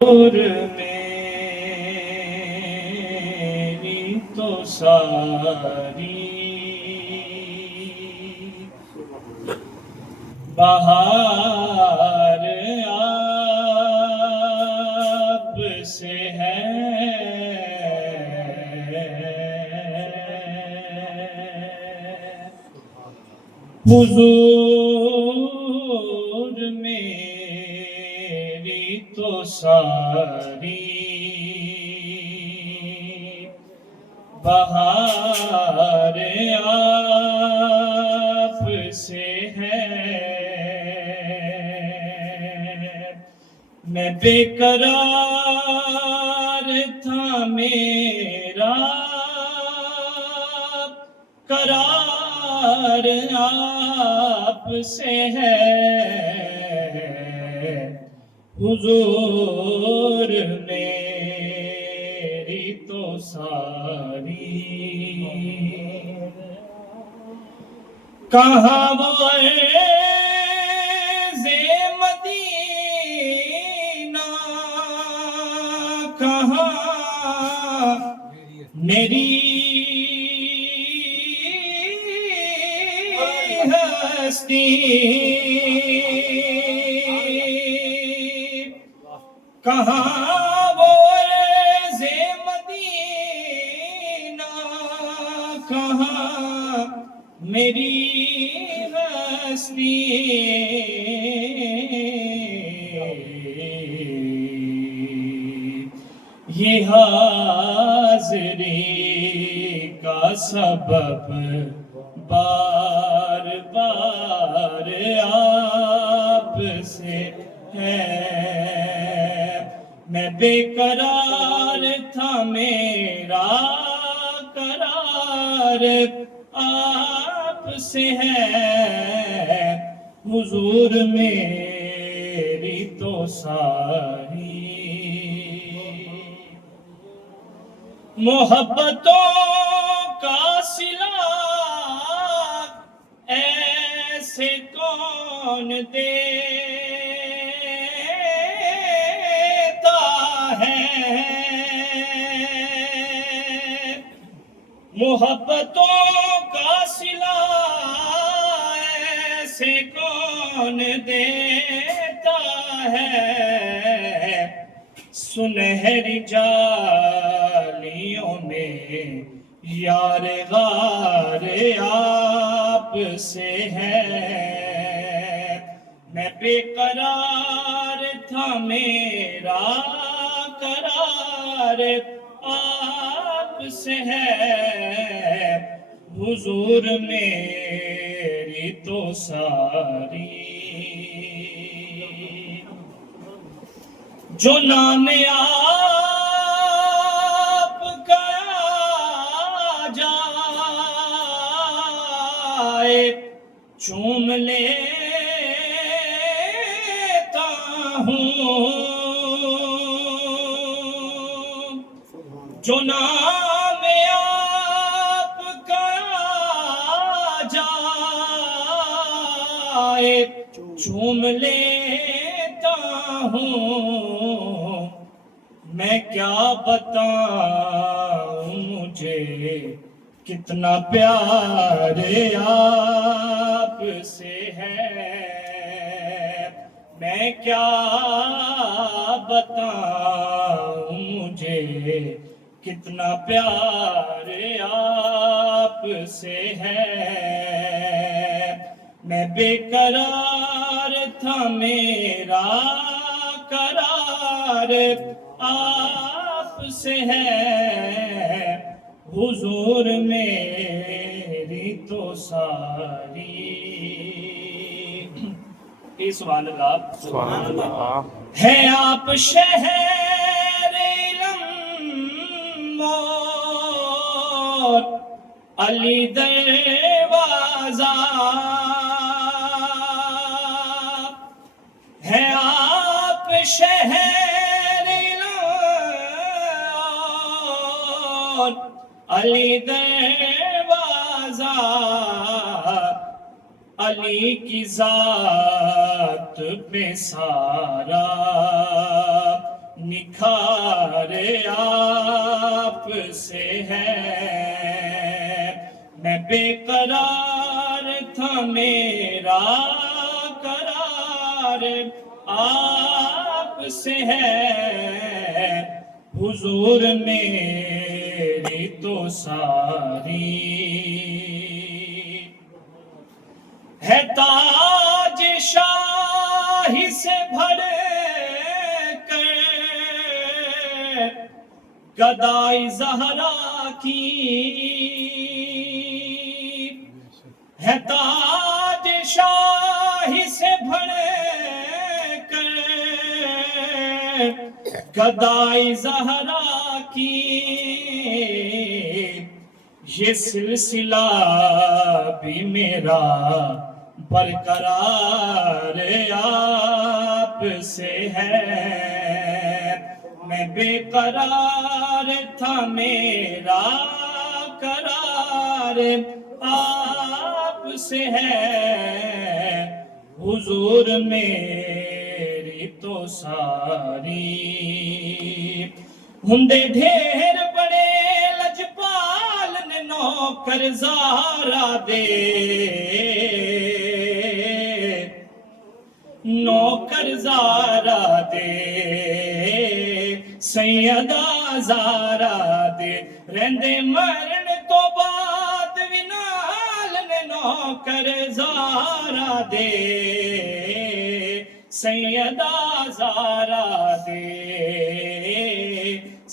میری تو ساری بہار آپ سے ہے، حضور میری تو ساری بہار آپ سے ہے، میں بے قرار تھا میرا قرار آپ سے ہے، حضور میری تو ساری کہاں وہ عرض مدینہ، کہاں میری ہستی، کہاں وہ عرض مدینہ، کہاں میری ہستی، یہ حاضری کا سبب بار بار آپ سے ہے، میں بے قرار تھا میرا قرار آپ سے ہے، حضور میری تو ساری محبتوں کا صلہ ایسے کون دیتا ہے، محبتوں کا صلہ ایسے کون دیتا ہے، سنہری جالیوں میں یار غار آپ سے ہے، میں بے قرار تھا میرا قرار آپ سے ہے، حضور میری تو ساری جو نام آپ کا جائے چوم لیتا ہوں، جو نام آپ کا جائے چوم لیتا ہوں، میں کیا بتاؤں مجھے کتنا پیار آپ سے ہے، میں کیا بتاؤں مجھے کتنا پیار آپ سے ہے، میں بے قرار تھا میرا قرار آپ سے ہے، حضور میری تو ساری سبحان اللہ سبحان اللہ ہے، آپ شہر علم اور علی دروازہ، ہے آپ شہر علم اور علی دروازہ، علی کی ذات پہ سارا نکھار آپ سے ہے، میں بے قرار تھا میرا قرار آپ سے ہے، حضور میری تو ساری ہے تاج شاہی سے بھر کر گدائی زہرا کی، ہے تاج شاہی سے بھر کر گدائی زہرا کی، یہ سلسلہ بھی میرا برقرار آپ سے ہے، میں بے قرار تھا میرا قرار آپ سے ہے، حضور میری تو ساری ہندے ڈھیر بڑے لجپال نے نوکر زارا دے، نوکر زارا دے سیدہ زارا دے، رہندے مرن تو بعد وی نال نے نوکر زارا دے سیدہ زارا دے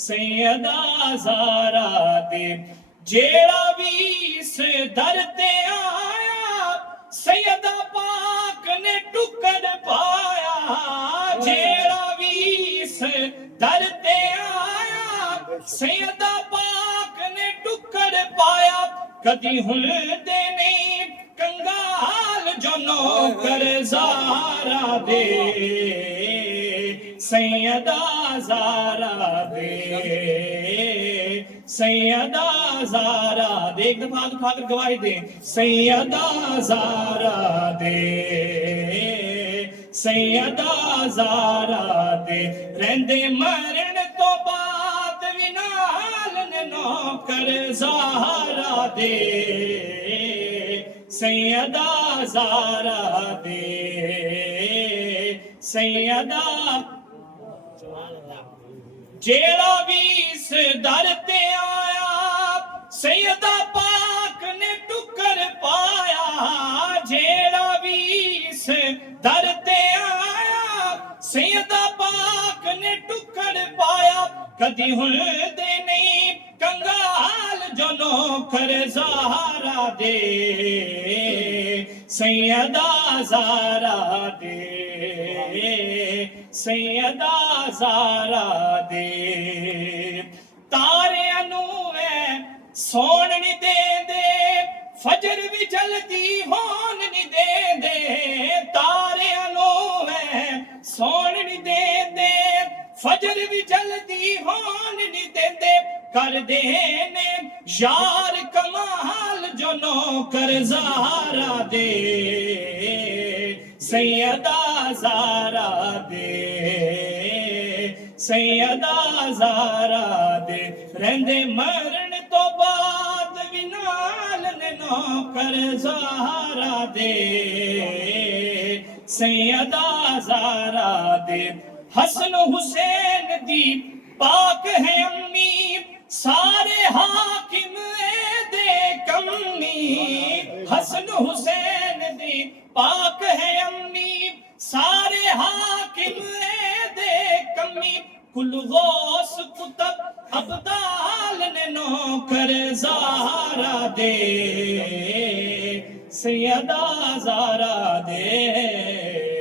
سیدہ زارا دے، جیڑا بھی اس در تے آیا سیدہ پاک نے ٹکر پایا، جیڑا بھی اس در تے آیا سیدہ پاک نے ٹکر پایا، کدی ہلدے نہیں کنگال جو نوکر زارا دے سیدہ زارا دے سیدہ زارا دے، ایک دفعہ ہاتھ اٹھا کر گواہی دے، سیدہ زارا دے سیدہ زارا دے، رہندے مرن تو بعد وی نال نے نوکر زارا دے سیدہ زارا دے سیدہ، جیڑا بھی اس در تے آیا سیدہ پاک نے ٹکر پایا، جیڑا بھی اس در تے آیا سیدہ پاک نے ٹکر پایا، کدی ہلدے نہیں کنگال جو نوکر زارا دے سیدہ زارا دے سیدہ زارا دے، تارے انوے سون نہیں دے دے فجر بھی جلدی ہون نہیں دے دے، تارے انوے سون نہیں دے دے فجر بھی جلدی ہون نہیں دے دے، کر دینے یار کمال جو نوکر زارا دے سیدہ زارا دے سیدہ زارا دے، رہندے مرن تو بعد وی نال نے نوکر زارا دے سیدہ زارا دے، حسن حسین دی پاک ہے امی سارے حاکم دے کمی، حسن حسین دی پاک ہے امی سارے حاکم دے کمی، کل غوث کتب ابدال نے نوکر زارا دے سیدہ زارا دے